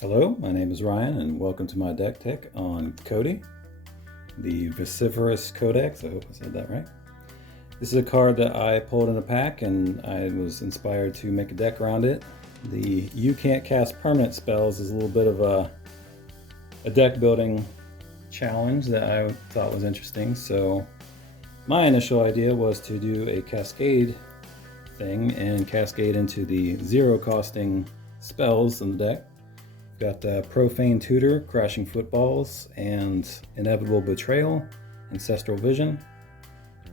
Hello, my name is Ryan and welcome to my deck tech on Codie, the Vorciferous Codex. I hope I said that right. This is a card that I pulled in a pack and I was inspired to make a deck around it. The You Can't Cast Permanent Spells is a little bit of a deck building challenge that I thought was interesting. So my initial idea was to do a cascade thing and cascade into the zero costing spells in the deck. Got Profane Tutor, Crashing Footballs, and Inevitable Betrayal, Ancestral Vision.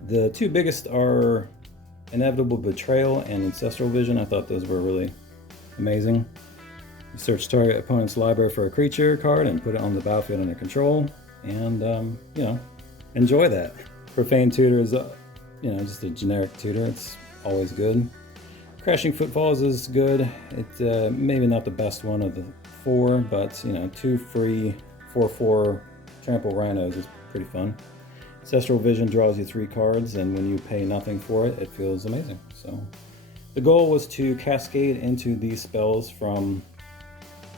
The two biggest are Inevitable Betrayal and Ancestral Vision. I thought those were really amazing. You search target opponent's library for a creature card and put it on the battlefield under control, and enjoy that. Profane Tutor is just a generic tutor. It's always good. Crashing Footfalls is good. It's maybe not the best one of the four, but two free 4/4 trample rhinos is pretty fun. Ancestral Vision draws you 3 cards, and when you pay nothing for it, it feels amazing. So the goal was to cascade into these spells from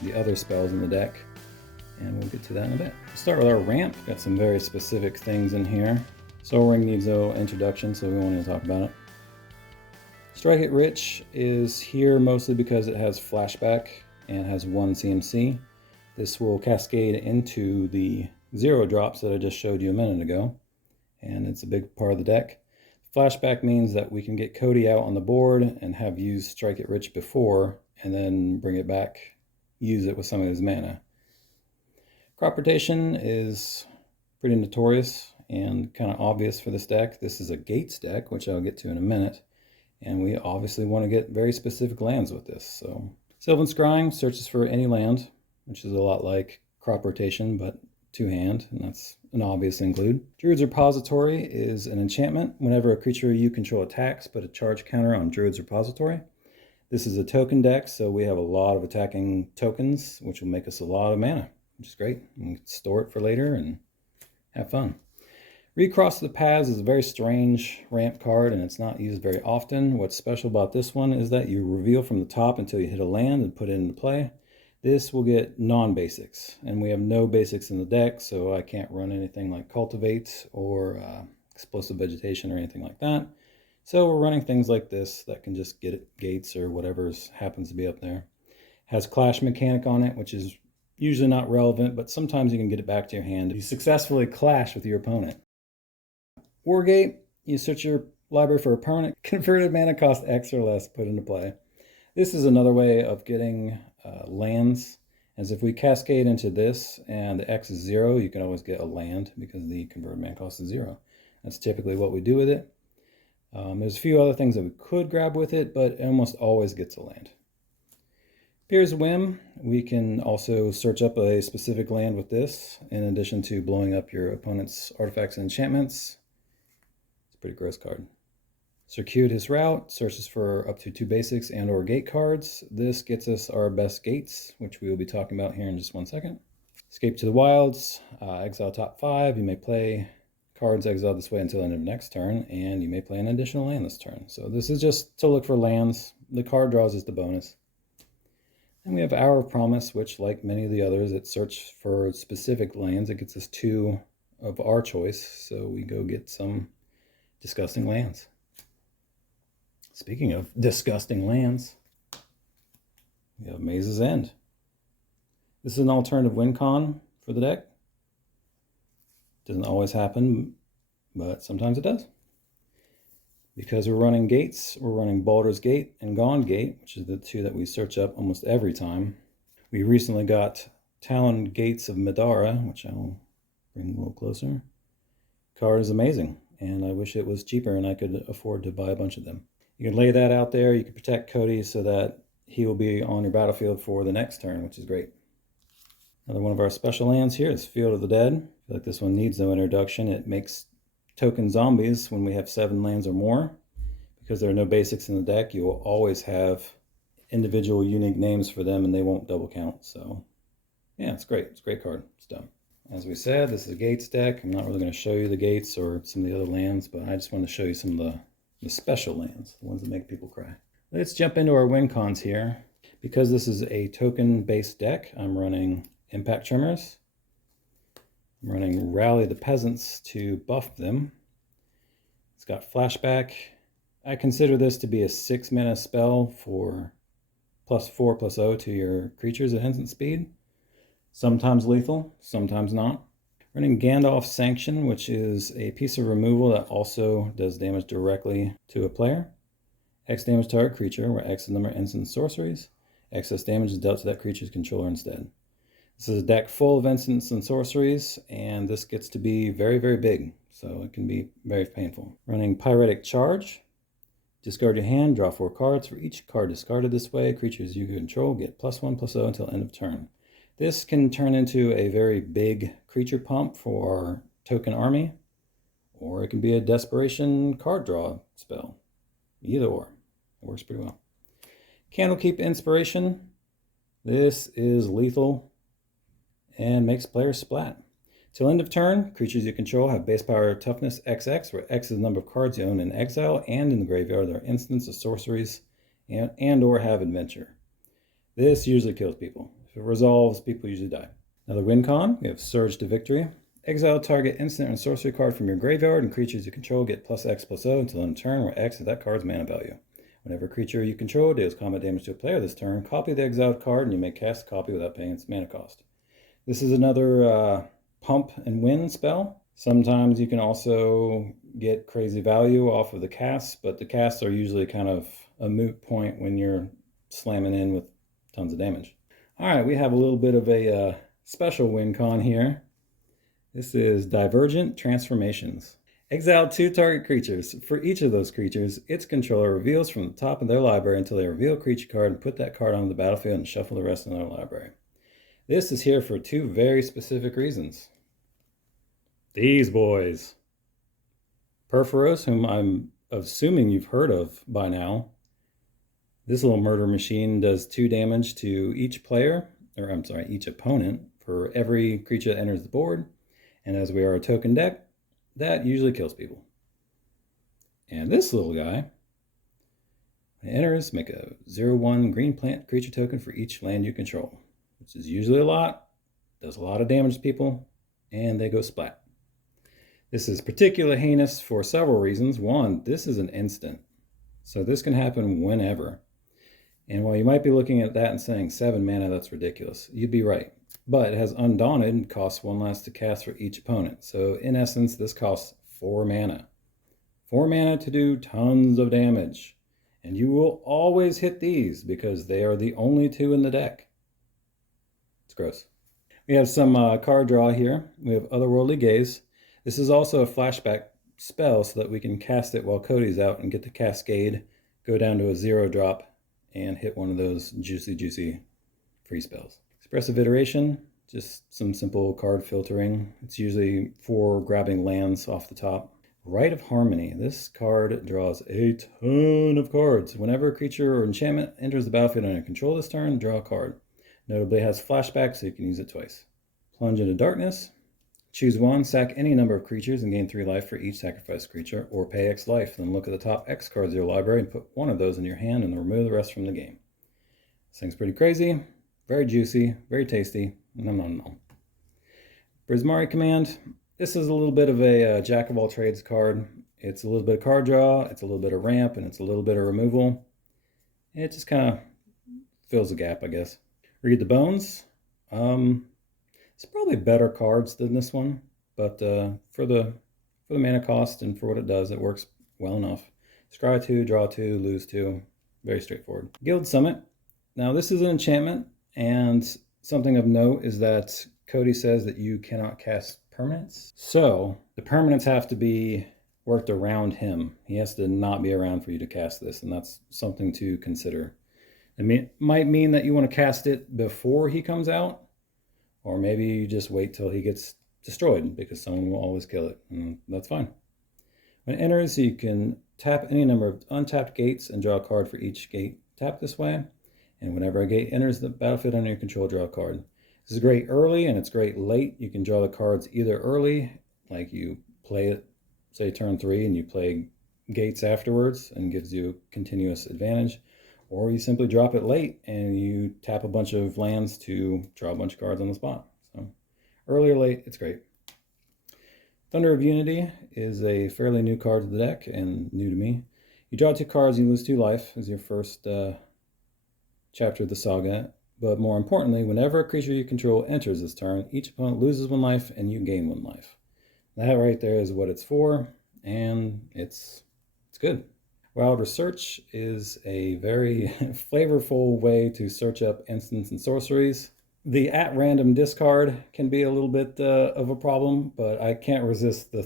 the other spells in the deck, and we'll get to that in a bit. We'll start with our ramp. Got some very specific things in here. Soul Ring needs no introduction, so we won't even talk about it. Strike It Rich is here mostly because it has flashback and has 1 CMC. This will cascade into the 0 drops that I just showed you a minute ago, and it's a big part of the deck. Flashback means that we can get Codie out on the board and have used Strike It Rich before, and then bring it back, use it with some of his mana. Crop Rotation is pretty notorious and kind of obvious for this deck. This is a Gates deck, which I'll get to in a minute, and we obviously want to get very specific lands with this. So Sylvan Scrying searches for any land, which is a lot like Crop Rotation, but 2-hand, and that's an obvious include. Druid's Repository is an enchantment. Whenever a creature you control attacks, put a charge counter on Druid's Repository. This is a token deck, so we have a lot of attacking tokens, which will make us a lot of mana, which is great. We can store it for later and have fun. Recross the Paths is a very strange ramp card, and it's not used very often. What's special about this one is that you reveal from the top until you hit a land and put it into play. This will get non-basics, and we have no basics in the deck, so I can't run anything like Cultivate or Explosive Vegetation or anything like that. So we're running things like this that can just get it gates or whatever happens to be up there. Has Clash mechanic on it, which is usually not relevant, but sometimes you can get it back to your hand if you successfully clash with your opponent. Wargate, you search your library for a permanent, converted mana cost X or less, put into play. This is another way of getting lands, as if we cascade into this and the X is 0, you can always get a land because the converted mana cost is 0. That's typically what we do with it. There's a few other things that we could grab with it, but it almost always gets a land. Pier's Whim, we can also search up a specific land with this, in addition to blowing up your opponent's artifacts and enchantments. Pretty gross card. Circuitous Route searches for up to 2 basics and or gate cards. This gets us our best gates, which we will be talking about here in just 1 second. Escape to the Wilds, exile top 5. You may play cards exiled this way until the end of next turn, and you may play an additional land this turn. So this is just to look for lands. The card draws is the bonus. And we have Hour of Promise, which, like many of the others, it searches for specific lands. It gets us 2 of our choice, so we go get some disgusting lands. Speaking of disgusting lands, we have Maze's End. This is an alternative win con for the deck. Doesn't always happen, but sometimes it does. Because we're running gates, we're running Baldur's Gate and Gone Gate, which is the 2 that we search up almost every time. We recently got Talon Gates of Madara, which I will bring a little closer. Card is amazing, and I wish it was cheaper and I could afford to buy a bunch of them. You can lay that out there. You can protect Codie so that he will be on your battlefield for the next turn, which is great. Another one of our special lands here is Field of the Dead. I feel like this one needs no introduction. It makes token zombies when we have 7 lands or more. Because there are no basics in the deck, you will always have individual unique names for them and they won't double count. So yeah, it's great. It's a great card. It's done. As we said, this is a Gates deck. I'm not really going to show you the Gates or some of the other lands, but I just want to show you some of the special lands, the ones that make people cry. Let's jump into our win cons here. Because this is a token-based deck, I'm running Impact Tremors. I'm running Rally the Peasants to buff them. It's got Flashback. I consider this to be a 6-mana spell for +4/+0 to your creatures at instant speed. Sometimes lethal, sometimes not. Running Gandalf's Sanction, which is a piece of removal that also does damage directly to a player. X damage to target creature, where X is the number of instant sorceries. Excess damage is dealt to that creature's controller instead. This is a deck full of instants and sorceries, and this gets to be very, very big, so it can be very painful. Running Pyretic Charge. Discard your hand, draw 4 cards. For each card discarded this way, creatures you control get +1/+0 until end of turn. This can turn into a very big creature pump for our token army, or it can be a desperation card draw spell. Either or. It works pretty well. Candlekeep Inspiration. This is lethal and makes players splat. Till end of turn, creatures you control have base power toughness XX, where X is the number of cards you own in exile and in the graveyard. There are instants of sorceries and or have adventure. This usually kills people. If it resolves, people usually die. Another win con, we have Surge to Victory. Exile target instant and sorcery card from your graveyard, and creatures you control get +X/+0 until end of turn, where X is that card's mana value. Whenever a creature you control deals combat damage to a player this turn, copy the exiled card and you may cast a copy without paying its mana cost. This is another pump and win spell. Sometimes you can also get crazy value off of the casts, but the casts are usually kind of a moot point when you're slamming in with tons of damage. All right, we have a little bit of a special win con here. This is Divergent Transformations. Exile 2 target creatures. For each of those creatures, its controller reveals from the top of their library until they reveal a creature card and put that card on the battlefield and shuffle the rest in their library. This is here for 2 very specific reasons. These boys. Vorciferous, whom I'm assuming you've heard of by now. This little murder machine does 2 damage to each player, or I'm sorry, each opponent for every creature that enters the board. And as we are a token deck, that usually kills people. And this little guy, when it enters, make a 0/1 green plant creature token for each land you control, which is usually a lot, does a lot of damage to people, and they go splat. This is particularly heinous for several reasons. One, this is an instant, so this can happen whenever. And while you might be looking at that and saying 7 mana, that's ridiculous, you'd be right. But it has Undaunted and costs 1 less to cast for each opponent. So in essence, this costs 4 mana. 4 mana to do tons of damage. And you will always hit these because they are the only 2 in the deck. It's gross. We have some card draw here. We have Otherworldly Gaze. This is also a flashback spell so that we can cast it while Codie's out and get the Cascade, go down to a 0 drop, and hit one of those juicy free spells. Expressive Iteration, just some simple card filtering. It's usually for grabbing lands off the top. Rite of Harmony. This card draws a ton of cards. Whenever a creature or enchantment enters the battlefield under control this turn, draw a card. Notably, it has flashback, so you can use it twice. Plunge into Darkness. Choose 1, sack any number of creatures and gain 3 life for each sacrificed creature, or pay X life. Then look at the top X cards of your library and put 1 of those in your hand and remove the rest from the game. This thing's pretty crazy. Very juicy, very tasty. Nom nom nom. Prismari Command. This is a little bit of a jack of all trades card. It's a little bit of card draw, it's a little bit of ramp, and it's a little bit of removal. It just kind of fills a gap, I guess. Read the Bones. It's probably better cards than this one, but for the mana cost and for what it does, it works well enough. Scry 2, draw 2, lose 2. Very straightforward. Guild Summit. Now this is an enchantment. And something of note is that Codie says that you cannot cast permanents. So the permanents have to be worked around him. He has to not be around for you to cast this, and that's something to consider. It might mean that you want to cast it before he comes out, or maybe you just wait till he gets destroyed because someone will always kill it, and that's fine. When it enters, you can tap any number of untapped gates and draw a card for each gate tapped this way. And whenever a gate enters the battlefield under your control, draw a card. This is great early and it's great late. You can draw the cards either early, like you play it, say turn 3, and you play gates afterwards and gives you continuous advantage. Or you simply drop it late and you tap a bunch of lands to draw a bunch of cards on the spot. So early or late, it's great. Thunder of Unity is a fairly new card to the deck and new to me. You draw 2 cards, you lose 2 life as your first chapter of the saga. But more importantly, whenever a creature you control enters this turn, each opponent loses 1 life and you gain 1 life. That right there is what it's for, and it's good. Wild Research is a very flavorful way to search up instants and sorceries. The at-random discard can be a little bit of a problem, but I can't resist the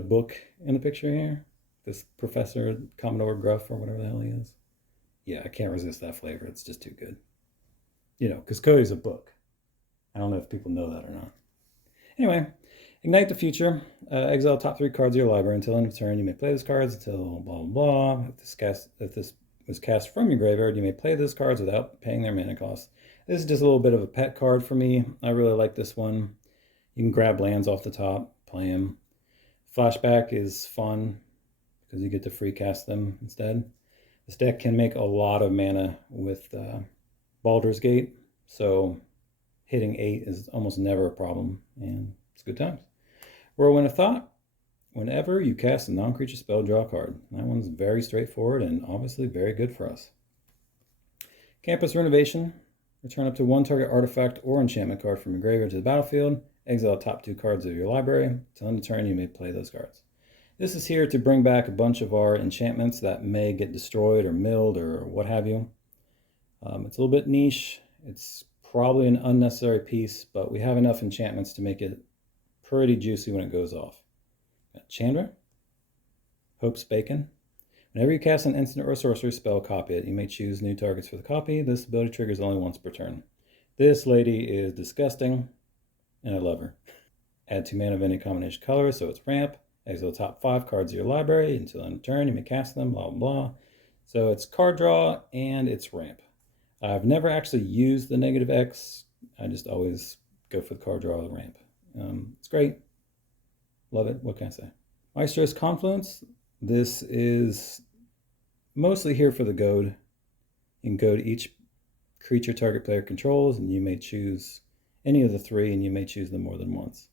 book in the picture here. This Professor Commodore Gruff or whatever the hell he is. Yeah, I can't resist that flavor. It's just too good. You know, because Codie's a book. I don't know if people know that or not. Anyway, Ignite the Future. Exile top 3 cards of your library until end of turn. You may play those cards until blah, blah, blah. If this was cast from your graveyard, you may play those cards without paying their mana cost. This is just a little bit of a pet card for me. I really like this one. You can grab lands off the top, play them. Flashback is fun because you get to free cast them instead. This deck can make a lot of mana with Baldur's Gate, so hitting 8 is almost never a problem, and it's good times. Whirlwind of Thought. Whenever you cast a non-creature spell, draw a card. That one's very straightforward and obviously very good for us. Campus Renovation. Return up to 1 target artifact or enchantment card from your graveyard to the battlefield. Exile top 2 cards of your library. Till end of turn, you may play those cards. This is here to bring back a bunch of our enchantments that may get destroyed or milled or what have you. It's a little bit niche. It's probably an unnecessary piece, but we have enough enchantments to make it pretty juicy when it goes off. Got Chandra. Hope's Bacon. Whenever you cast an instant or sorcery spell, copy it. You may choose new targets for the copy. This ability triggers only once per turn. This lady is disgusting, and I love her. Add 2 mana of any combination color, so it's ramp. Exile top 5 cards of your library until end of turn. You may cast them, blah, blah, blah. So it's card draw, and it's ramp. I've never actually used the negative X. I just always go for the card draw or the ramp. It's great. Love it. What can I say? Maestro's Confluence. This is mostly here for the goad. You can goad each creature target player controls, and you may choose any of the 3, and you may choose them more than once.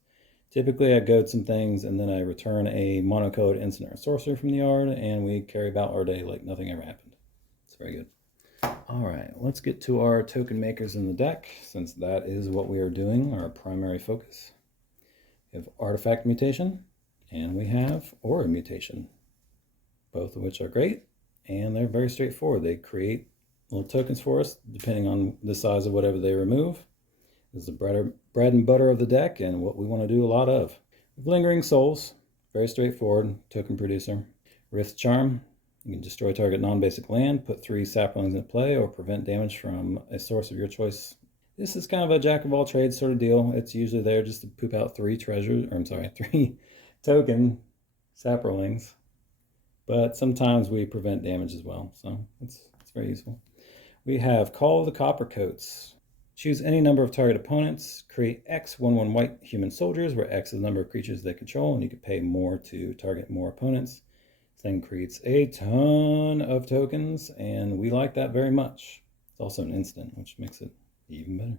Typically, I goad some things, and then I return a monocolored instant or sorcery from the yard, and we carry about our day like nothing ever happened. It's very good. All right, let's get to our token makers in the deck, since that is what we are doing, our primary focus. We have Artifact Mutation, and we have Aura Mutation, both of which are great, and they're very straightforward. They create little tokens for us, depending on the size of whatever they remove. This is the bread and butter of the deck, and what we want to do a lot of. With Lingering Souls, very straightforward, token producer. Rift Charm, you can destroy target non-basic land, put 3 saplings into play, or prevent damage from a source of your choice. This is kind of a jack-of-all-trades sort of deal. It's usually there just to poop out 3 token saplings. But sometimes we prevent damage as well, so it's very useful. We have Call of the Coppercoats. Choose any number of target opponents. Create X 1/1 white human soldiers, where X is the number of creatures they control, and you can pay more to target more opponents. This thing creates a ton of tokens, and we like that very much. It's also an instant, which makes it even better.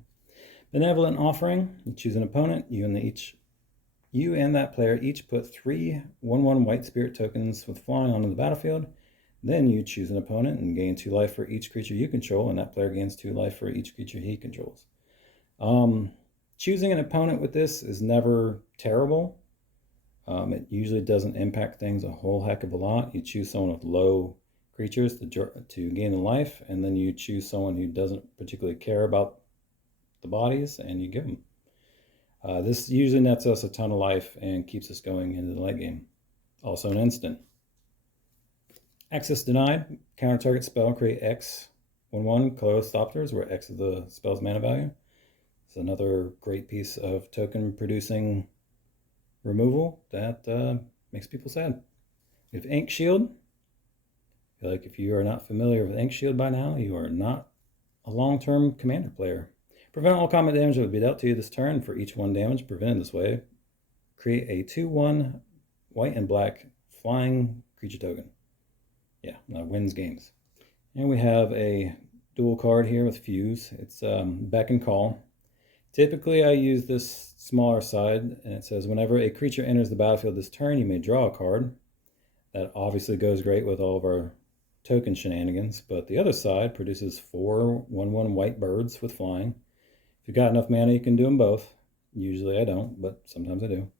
Benevolent Offering. You choose an opponent. You and that player each put 3 1/1 white spirit tokens with flying onto the battlefield. Then you choose an opponent and gain 2 life for each creature you control, and that player gains 2 life for each creature he controls. Choosing an opponent with this is never terrible. It usually doesn't impact things a whole heck of a lot. You choose someone with low creatures to gain a life, and then you choose someone who doesn't particularly care about the bodies, and you give them. This usually nets us a ton of life and keeps us going into the late game. Also an instant. Access Denied. Counter target spell, create X 1/1 colorless Thopters, where X is the spell's mana value. It's another great piece of token producing removal that makes people sad. We have Ink Shield. I feel like if you are not familiar with Ink Shield by now, you are not a long-term commander player. Prevent all combat damage that would be dealt to you this turn. For each 1 damage prevented this way, create a 2/1 white and black flying creature token. Yeah, that wins games. And we have a dual card here with Fuse. It's Beck and Call. Typically I use this smaller side, and it says whenever a creature enters the battlefield this turn, you may draw a card. That obviously goes great with all of our token shenanigans, but the other side produces 4 1/1 white birds with flying. If you've got enough mana, you can do them both. Usually I don't, but sometimes I do.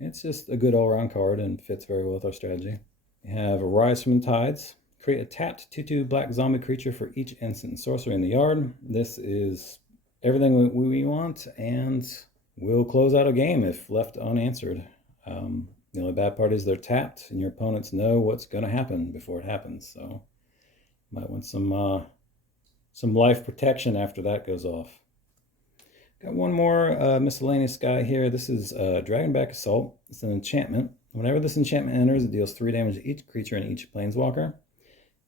It's just a good all-around card and fits very well with our strategy. We have Rise from the Tides. Create a tapped 2/2 black zombie creature for each instant and sorcery in the yard. This is everything we want, and will close out a game if left unanswered. The only bad part is they're tapped, and your opponents know what's going to happen before it happens. So you might want some life protection after that goes off. Got one more miscellaneous guy here. This is Dragonback Assault. It's an enchantment. Whenever this enchantment enters, it deals 3 damage to each creature and each planeswalker.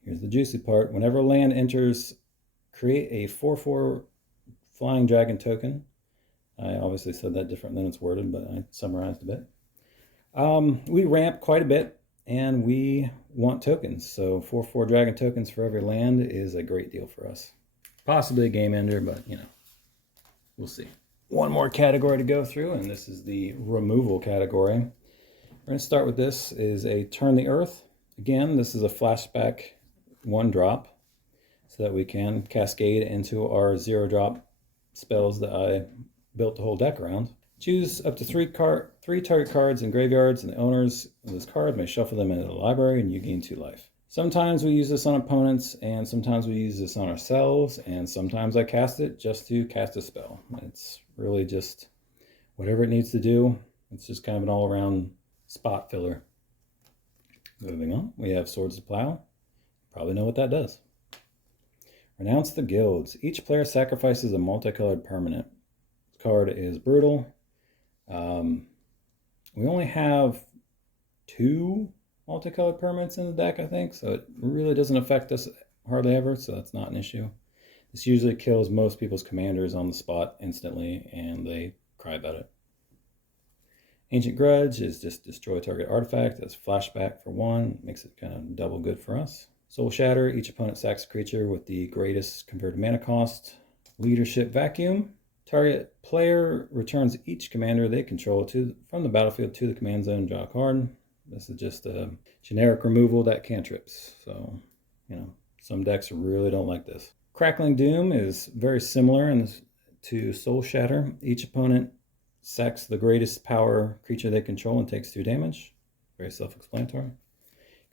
Here's the juicy part. Whenever land enters, create a 4/4 flying dragon token. I obviously said that different than it's worded, but I summarized a bit. We ramp quite a bit, and we want tokens. So 4/4 dragon tokens for every land is a great deal for us. Possibly a game ender, but you know, we'll see. One more category to go through, and this is the removal category. We're going to start with this is a Turn the Earth. Again, this is a flashback 1-drop, so that we can cascade into our 0-drop spells that I built the whole deck around. Choose up to 3 target cards in graveyards, and the owners of this card may shuffle them into the library, and you gain 2 life. Sometimes we use this on opponents, and sometimes we use this on ourselves, and sometimes I cast it just to cast a spell. It's really just whatever it needs to do. It's just kind of an all-around spot filler. Moving on, we have Swords to Plow. Probably know what that does. Renounce the Guilds. Each player sacrifices a multicolored permanent. This card is brutal. We only have 2 multicolored permanents in the deck, I think, so it really doesn't affect us hardly ever, so that's not an issue. This usually kills most people's commanders on the spot instantly, and they cry about it. Ancient Grudge is just destroy target artifact. That's flashback for 1, makes it kind of double good for us. Soul Shatter, each opponent sacks a creature with the greatest compared to mana cost. Leadership Vacuum, target player returns each commander they control from the battlefield to the command zone and draw a card. This is just a generic removal that cantrips, so you know, some decks really don't like this. Crackling Doom is very similar to Soul Shatter. Each opponent sacks the greatest power creature they control and takes 2 damage. Very self-explanatory.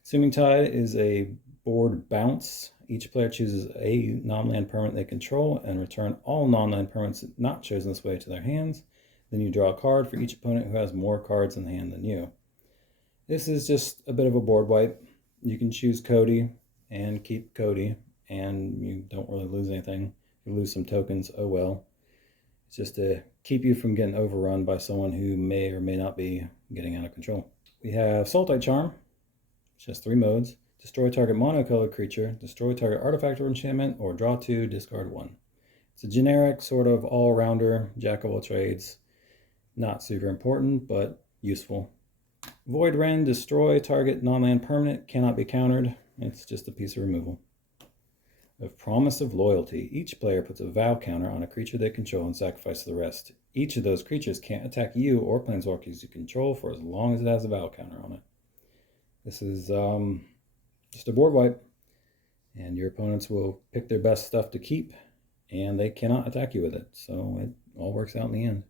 Consuming Tide is a board bounce. Each player chooses a non-land permanent they control and return all non-land permanents not chosen this way to their hands. Then you draw a card for each opponent who has more cards in the hand than you. This is just a bit of a board wipe. You can choose Codie and keep Codie, and you don't really lose anything. If you lose some tokens, oh well. It's just to keep you from getting overrun by someone who may or may not be getting out of control. We have Sultai Charm, which has 3 modes. Destroy target monocolored creature, destroy target artifact or enchantment, or draw 2, discard 1. It's a generic sort of all-rounder, jack of all trades. Not super important, but useful. Void Rend, destroy target non-land permanent, cannot be countered. It's just a piece of removal. Of Promise of Loyalty, each player puts a vow counter on a creature they control and sacrifices the rest. Each of those creatures can't attack you or planeswalkers you control for as long as it has a vow counter on it. This is just a board wipe, and your opponents will pick their best stuff to keep, and they cannot attack you with it, so it all works out in the end.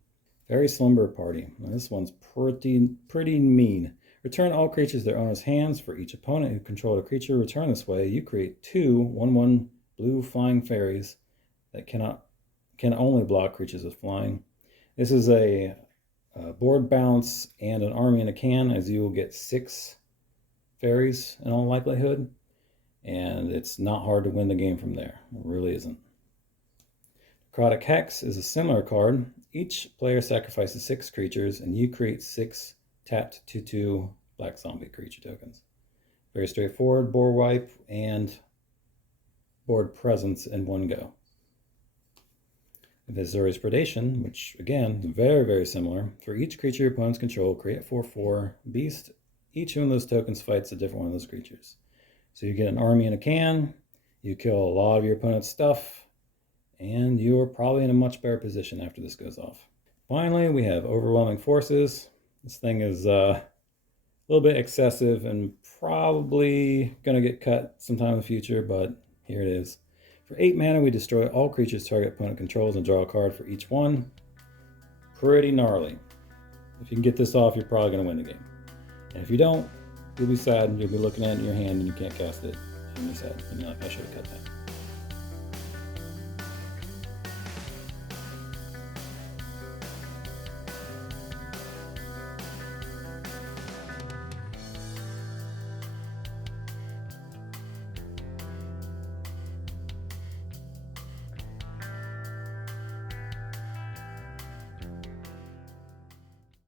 Fairy Slumber Party. Now this one's pretty mean. Return all creatures to their owner's hands. For each opponent who controlled a creature returned this way, you create 2 1/1 blue flying fairies that can only block creatures with flying. This is a board bounce and an army in a can, as you will get 6 fairies in all likelihood, and it's not hard to win the game from there. It really isn't. Necrotic Hex is a similar card. Each player sacrifices 6 creatures, and you create 6 tapped 2/2 black zombie creature tokens. Very straightforward board wipe and board presence in one go. Viscera's Predation, which again, very, very similar. For each creature your opponents control, create a 4/4 beast. Each one of those tokens fights a different one of those creatures. So you get an army in a can, You kill a lot of your opponent's stuff, and you're probably in a much better position after this goes off. Finally, we have Overwhelming Forces. This thing is a little bit excessive and probably going to get cut sometime in the future, but here it is. For 8 mana, we destroy all creatures target opponent controls and draw a card for each one. Pretty gnarly. If you can get this off, you're probably going to win the game. And if you don't, you'll be sad and you'll be looking at it in your hand and you can't cast it. And you're sad. And you're like, I should have cut that.